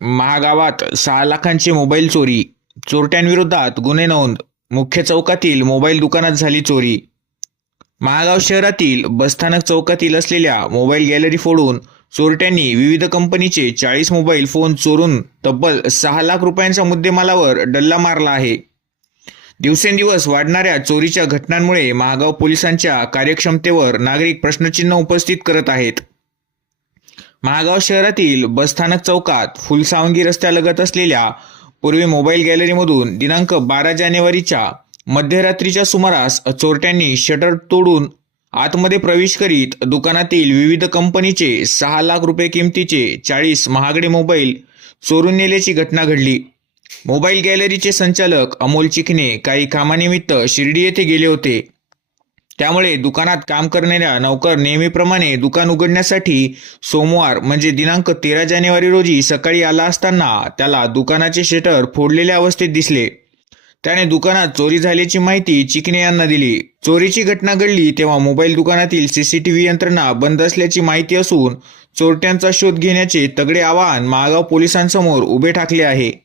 महागावात सहा लाखांची मोबाईल चोरी. चोरट्यांविरोधात गुन्हे नोंद. मुख्य चौकातील मोबाईल दुकानात झाली चोरी. महागाव शहरातील बसस्थानक चौकातील असलेल्या मोबाईल गॅलरी फोडून चोरट्यांनी विविध कंपनीचे चाळीस मोबाईल फोन चोरून तब्बल सहा लाख रुपयांच्या मुद्देमालावर डल्ला मारला आहे. दिवसेंदिवस वाढणाऱ्या चोरीच्या घटनांमुळे महागाव पोलिसांच्या कार्यक्षमतेवर नागरिक प्रश्नचिन्ह उपस्थित करत आहेत. महागाव शहरातील बसस्थानक चौकात फुलसावंगी रस्त्यालगत असलेल्या पूर्वी मोबाईल गॅलरीमधून दिनांक बारा जानेवारीच्या मध्यरात्रीच्या सुमारास चोरट्यांनी शटर तोडून आतमध्ये प्रवेश करीत दुकानातील विविध कंपनीचे सहा लाख रुपये किमतीचे चाळीस महागडे मोबाईल चोरून नेल्याची घटना घडली. मोबाईल गॅलरीचे संचालक अमोल चिकणे काही कामानिमित्त शिर्डी येथे गेले होते. त्यामुळे दुकानात काम करणाऱ्या नौकर नेहमीप्रमाणे दुकान उघडण्यासाठी सोमवार म्हणजे दिनांक तेरा जानेवारी रोजी सकाळी आला असताना त्याला दुकानाचे शटर फोडलेल्या अवस्थेत दिसले. त्याने दुकानात चोरी झाल्याची माहिती चिकणे यांना दिली. चोरीची घटना घडली तेव्हा मोबाईल दुकानातील सीसीटीव्ही यंत्रणा बंद असल्याची माहिती असून चोरट्यांचा शोध घेण्याचे तगडे आवाहन महागाव पोलिसांसमोर उभे ठाकले आहे.